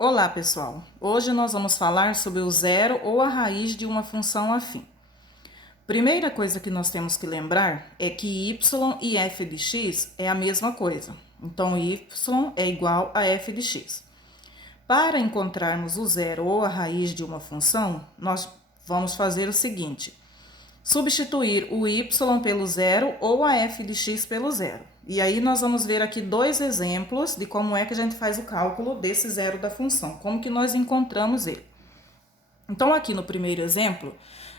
Olá, pessoal! Hoje nós vamos falar sobre o zero ou a raiz de uma função afim. Primeira coisa que nós temos que lembrar é que y e f de x é a mesma coisa. Então, y é igual a f de x. Para encontrarmos o zero ou a raiz de uma função, nós vamos fazer o seguinte: substituir o y pelo zero ou a f de x pelo zero. E aí nós vamos ver aqui dois exemplos de como é que a gente faz o cálculo desse zero da função, como que nós encontramos ele. Então aqui no primeiro exemplo,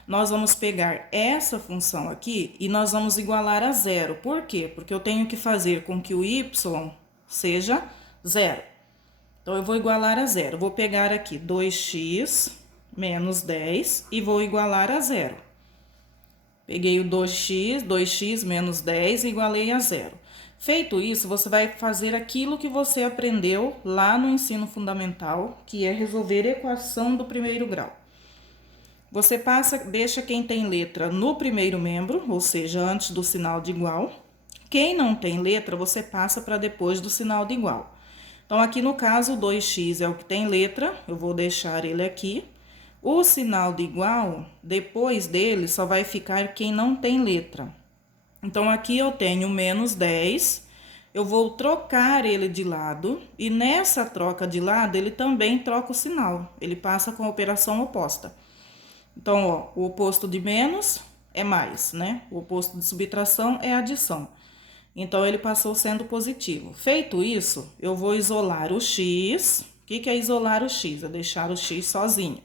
nós vamos pegar essa função aqui e nós vamos igualar a zero. Por quê? Porque eu tenho que fazer com que o y seja zero. Então eu vou igualar a zero. Vou pegar aqui 2x menos 10 e vou igualar a zero. Peguei o 2x menos 10 e igualei a zero. Feito isso, você vai fazer aquilo que você aprendeu lá no ensino fundamental, que é resolver equação do primeiro grau. Você deixa quem tem letra no primeiro membro, ou seja, antes do sinal de igual. Quem não tem letra, você passa para depois do sinal de igual. Então, aqui no caso, o 2x é o que tem letra, eu vou deixar ele aqui. O sinal de igual, depois dele, só vai ficar quem não tem letra. Então, aqui eu tenho menos 10, eu vou trocar ele de lado, e nessa troca de lado, ele também troca o sinal, ele passa com a operação oposta. Então, ó, o oposto de menos é mais, né? O oposto de subtração é adição. Então, ele passou sendo positivo. Feito isso, eu vou isolar o x. O que é isolar o x? É deixar o x sozinho.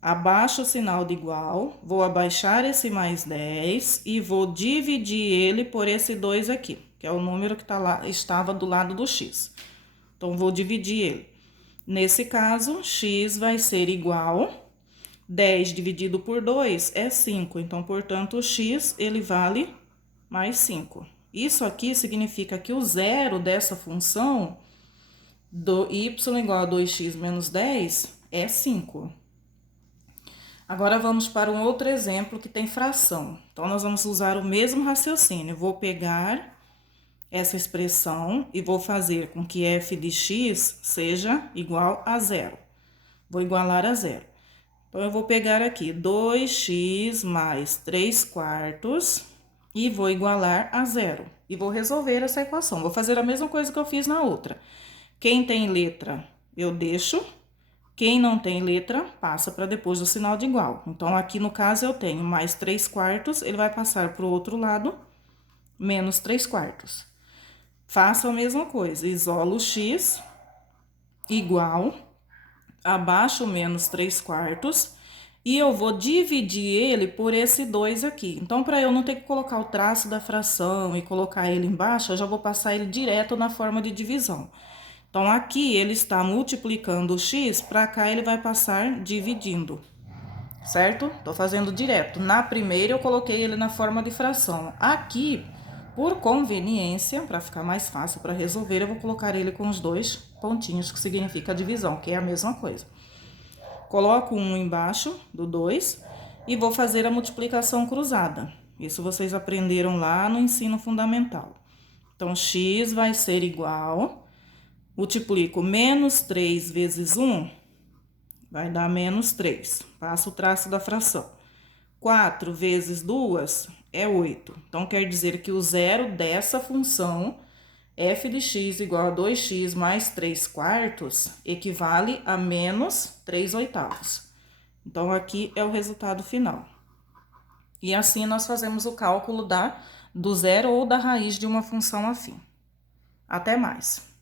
Abaixo o sinal de igual, vou abaixar esse mais 10 e vou dividir ele por esse 2 aqui, que é o número que estava do lado do x. Então, vou dividir ele. Nesse caso, x vai ser igual, 10 dividido por 2 é 5, então, portanto, o x ele vale mais 5. Isso aqui significa que o zero dessa função do y igual a 2x menos 10 é 5. Agora, vamos para um outro exemplo que tem fração. Então, nós vamos usar o mesmo raciocínio. Eu vou pegar essa expressão e vou fazer com que f de x seja igual a zero. Vou igualar a zero. Então, eu vou pegar aqui 2x mais 3 quartos e vou igualar a zero. E vou resolver essa equação. Vou fazer a mesma coisa que eu fiz na outra. Quem tem letra, eu deixo. Quem não tem letra, passa para depois do sinal de igual. Então, aqui no caso, eu tenho mais 3 quartos, ele vai passar para o outro lado, menos 3 quartos. Faço a mesma coisa, isolo o x, igual, abaixo menos 3 quartos, e eu vou dividir ele por esse 2 aqui. Então, para eu não ter que colocar o traço da fração e colocar ele embaixo, eu já vou passar ele direto na forma de divisão. Então, aqui ele está multiplicando o x, para cá ele vai passar dividindo, certo? Tô fazendo direto. Na primeira eu coloquei ele na forma de fração. Aqui, por conveniência, para ficar mais fácil para resolver, eu vou colocar ele com os dois pontinhos, que significa divisão, que é a mesma coisa. Coloco um embaixo do 2 e vou fazer a multiplicação cruzada. Isso vocês aprenderam lá no ensino fundamental. Então, x vai ser igual... Multiplico menos 3 vezes 1, vai dar menos 3. Passo o traço da fração. 4 vezes 2 é 8. Então, quer dizer que o zero dessa função, f de x igual a 2x mais 3 quartos, equivale a menos 3 oitavos. Então, aqui é o resultado final. E assim, nós fazemos o cálculo do zero ou da raiz de uma função afim. Até mais!